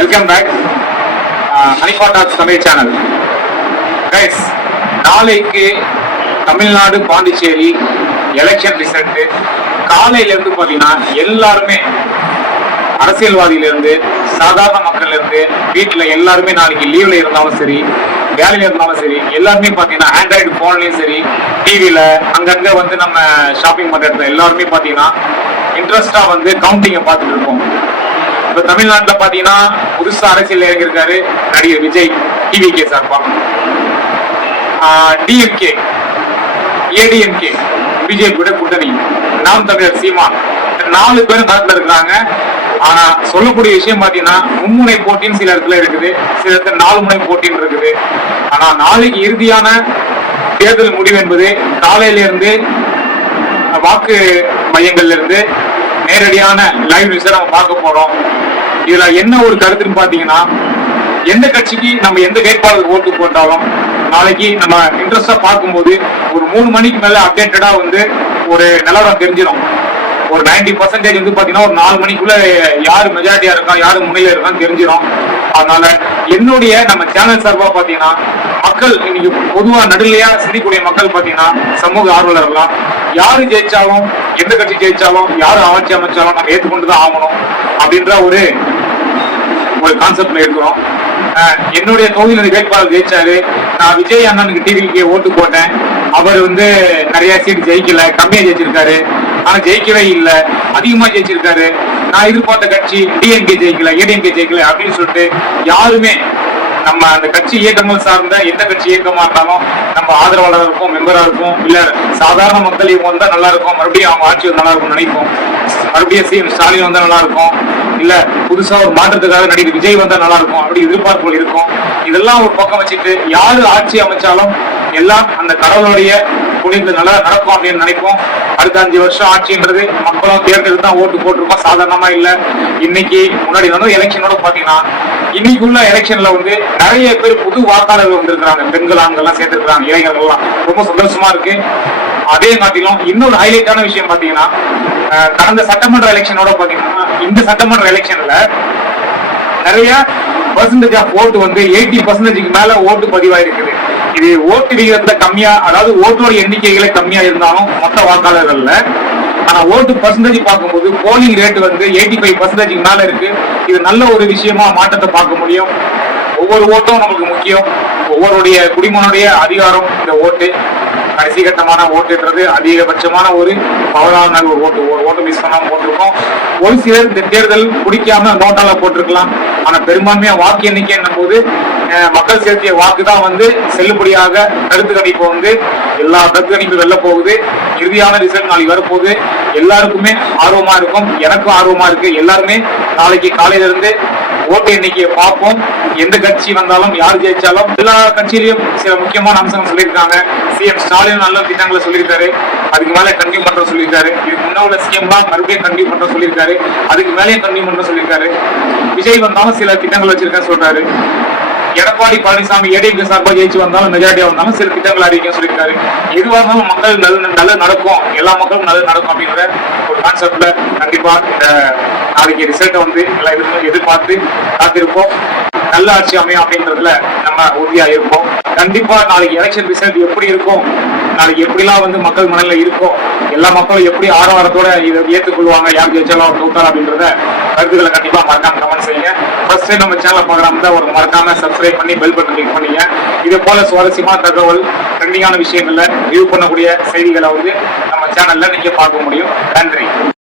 Welcome back Hanifa talks Tamil channel. Guys, நாளைக்கு Tamil Nadu Pondicherry election result காலையில இருந்து பாத்தீங்கன்னா எல்லாருமே அரசியல்வாதியிலிருந்து சாதாரண மக்கள்ல இருந்து வீட்டுல எல்லாருமே நாளைக்கு லீவ்ல இருந்தாலும் சரி, வேலையில இருந்தாலும் சரி, எல்லாருமே பாத்தீங்கன்னா ஆண்ட்ராய்டு போன்லயும் சரி, டிவில அங்கங்க வந்து நம்ம ஷாப்பிங் பண்ற இடத்துல எல்லாருமே பாத்தீங்கன்னா இன்ட்ரெஸ்டா வந்து கவுண்டிங்க பார்த்துட்டு இருக்கோம். இப்ப தமிழ்நாட்டுல பாத்தீங்கன்னா புதுசா அரசியல் இறங்கியிருக்காரு நடிகர் விஜய் டிவிகே சார்பா, டிஎம்கே, ஏடிஎம்கே, பிஜேபியோட கூட்டணி, நாம் தமிழர் சீமான், 4 பேரும் களத்துல இருக்கிறாங்க. ஆனா சொல்லக்கூடிய விஷயம் பாத்தீங்கன்னா மும்முனை போட்டின்னு சில இடத்துல இருக்குது, சில இடத்துல 4 முனை போட்டின்னு இருக்குது. ஆனா நாளைக்கு இறுதியான தேர்தல் முடிவு என்பது காலையில இருந்து வாக்கு மையங்கள்ல இருந்து நேரடியான லைவ் நியூஸை நம்ம பார்க்க போறோம். இதுல என்ன ஒரு கருத்துன்னு பாத்தீங்கன்னா, எந்த கட்சிக்கு நம்ம எந்த வேட்பாளர் ஓட்டு போட்டாலும் நாளைக்கு நம்ம இன்ட்ரெஸ்டா பார்க்கும்போது ஒரு 3 மணிக்கு மேல அப்டேட்டடா வந்து ஒரு நிலவரம் தெரிஞ்சிடும். ஒரு 90% வந்து பாத்தீங்கன்னா ஒரு 4 மணிக்குள்ள யாரு மெஜாரிட்டியா இருக்கா, யாரு முன்னிலை இருக்கான்னு தெரிஞ்சிடும். அதனால என்னுடைய நம்ம சேனல் சார்பா பாத்தீங்கன்னா மக்கள் இன்னைக்கு பொதுவா நடுநிலையா சிந்திக்கூடிய மக்கள் பாத்தீங்கன்னா சமூக ஆர்வலர்கள்லாம் யாரு ஜெயிச்சாலும் எந்த கட்சி ஜெயிச்சாலும் யாரு ஆட்சி அமைச்சாலும் நம்ம ஏற்றுக்கொண்டுதான் ஆகணும் அப்படின்ற ஒரு கான்செப்ட்ல இருக்கிறோம். என்னுடைய தொகுதியில் வேட்பாளர் ஜெயிச்சாரு, நான் விஜய் அண்ணனுக்கு டிவிக்கு ஓட்டு போட்டேன். அவர் வந்து நிறைய சீட் ஜெயிக்கல, கம்மியா ஜெயிச்சிருக்காரு. ஆனா ஜெயிக்கவே இல்லை, அதிகமா ஜெயிச்சிருக்காரு. நான் எதிர்பார்த்த கட்சி டிஎம்கே ஜெயிக்கல, ஏடிஎம்கே ஜெயிக்கல அப்படின்னு சொல்லிட்டு யாருமே நம்ம அந்த கட்சி இயக்கங்கள் சார்ந்த எந்த கட்சி இயக்கமா இருந்தாலும் நம்ம ஆதரவாளர் இருக்கும், மெம்பரா இருக்கும், இல்ல சாதாரண மக்கள் இவங்க வந்தா நல்லா இருக்கும், மறுபடியும் அவங்க ஆட்சி நல்லா இருக்கும் நினைப்போம், மறுபடியும் சிஎம் ஸ்டாலின் வந்தா நல்லா இருக்கும், இல்ல புதுசா ஒரு மாற்றத்துக்காக நடிகர் விஜய் வந்தா நல்லா இருக்கும் அப்படி எதிர்பார்ப்புகள் இருக்கும். இதெல்லாம் ஒரு பக்கம் வச்சுட்டு யாரு ஆட்சி அமைச்சாலும் எல்லாம் அந்த கடவுளுடைய புனித நல்லா நடக்கும் அப்படின்னு நினைப்போம். அடுத்த 5 வருஷம் ஆட்சின்றது மக்களும் தேர்தல் தான் ஓட்டு போட்டிருக்கோம், சாதாரணமா இல்ல. இன்னைக்கு முன்னாடி வந்து எலெக்ஷனோட பாத்தீங்கன்னா இன்னைக்குள்ள எலெக்ஷன்ல வந்து நிறைய பேர் புது வாக்காளர்கள் வந்திருக்கிறாங்க, பெண்கள் ஆண்கள்லாம் சேர்த்திருக்கிறாங்க, இளைஞர்கள்லாம் ரொம்ப சந்தோஷமா இருக்கு. அதே காட்டிலும் இன்னொரு ஹைலைட்டான விஷயம் பாத்தீங்கன்னா, கடந்த சட்டமன்ற எலெக்ஷனோட பாத்தீங்கன்னா இந்த சட்டமன்ற எலெக்ஷன்ல நிறைய பர்சன்டேஜ் ஆஃப் ஓட்டு வந்து 80% மேல ஓட்டு பதிவாயிருக்குது. இது ஓட்டு விகிதத்துல கம்மியா, அதாவது ஓட்டோட எண்ணிக்கைகளை கம்மியா இருந்தாலும் மொத்த வாக்காளர்கள்ல, ஆனா ஓட்டு பர்சன்டேஜ் பார்க்கும்போது போலிங் ரேட் வந்து 85% மேல இருக்கு. இது நல்ல ஒரு விஷயமா மாற்றத்தை பார்க்க முடியும். ஒவ்வொரு ஓட்டும் நமக்கு முக்கியம், ஒவ்வொருடைய குடிமகனுடைய அதிகாரம் இந்த ஓட்டு. கடைசி கட்டமான ஓட்டுன்றது அதிகபட்சமான ஒரு பவரான ஒரு ஓட்டு மிஸ் பண்ணாம போட்டிருக்கோம். ஒரு சிலர் இந்த தேர்தல் பிடிக்காம நோட்டால போட்டிருக்கலாம். ஆனா பெரும்பான்மையா வாக்கு எண்ணிக்கை என்னும் போது மக்கள் செலுத்திய வாக்கு தான் வந்து செல்லுபடியாக கருத்து கணிப்பு வந்து எல்லா கருத்து கணிப்பு வெல்ல போகுது. இறுதியான ரிசல்ட் நாளைக்கு வரப்போகுது. எல்லாருக்குமே ஆர்வமா இருக்கும், எனக்கும் ஆர்வமா இருக்கு. எல்லாருமே நாளைக்கு காலையில இருந்து ஓட்டு எண்ணிக்கையை பார்ப்போம். எந்த கட்சி வந்தாலும் யார் ஜெயிச்சாலும் எல்லா கட்சியிலையும் சில முக்கியமான அம்சங்கள் சொல்லியிருக்காங்க. சிஎம் ஸ்டாலின் நல்ல திட்டங்களை சொல்லியிருக்காரு, அதுக்கு மேலே கண்டினியூ பண்ற சொல்லியிருக்காரு. இதுக்கு முன்னாடி சிஎம் தான் மறுபடியும் கண்டினியூ பண்ற சொல்லியிருக்காரு, அதுக்கு மேலேயும் கண்டினியூ பண்ற சொல்லியிருக்காரு. விஜய் வந்தாலும் சில திட்டங்கள் வச்சிருக்கேன்னு சொல்றாரு. எடப்பாடி பழனிசாமி ஏடிஎம்கே சார்பா ஜெயிச்சு வந்தாலும் மெஜாரிட்டியா வந்தாலும் சில திட்டங்கள் அறிவிக்க சொல்லியிருக்காரு. எதுவாக இருந்தாலும் மக்கள் நல்லது நடக்கும், எல்லா மக்களும் நல்லது நடக்கும் அப்படிங்கிற ஒரு கான்செப்ட்ல கண்டிப்பா இந்த நாளைக்கு ரிசல்ட்டை வந்து எல்லாம் எதிர்பார்த்து காத்திருப்போம். நல்ல ஆட்சி அமையும் அப்படின்றதுல நம்ம உறுதியா இருப்போம். கண்டிப்பா நாளைக்கு எலெக்ஷன் ரிசல்ட் எப்படி இருக்கும், நாளைக்கு எப்படிலாம் வந்து மக்கள் மனநில இருக்கும், எல்லா மக்களும் எப்படி ஆரவாரத்தோட இதை ஏற்றுக்கொள்வாங்க, யார் ஜெயிச்சாலும் தோத்தாலும் அப்படின்றத கருத்துக்களை கண்டிப்பா மறக்காம கமெண்ட் செய்யுங்க. ஃபர்ஸ்ட் நம்ம சேனல் பார்க்குறாம தான் ஒரு மறக்காம சப்ஸ்கிரைப் பண்ணி பெல் பட்டன் கிளிக் பண்ணீங்க. இதே போல சுவாரஸ்யமான தகவல், ட்ரெண்டிங்கான விஷயங்கள்ல ரிவ்யூ பண்ணக்கூடிய செய்திகளை வந்து நம்ம சேனல்ல நீங்க பார்க்க முடியும். நன்றி.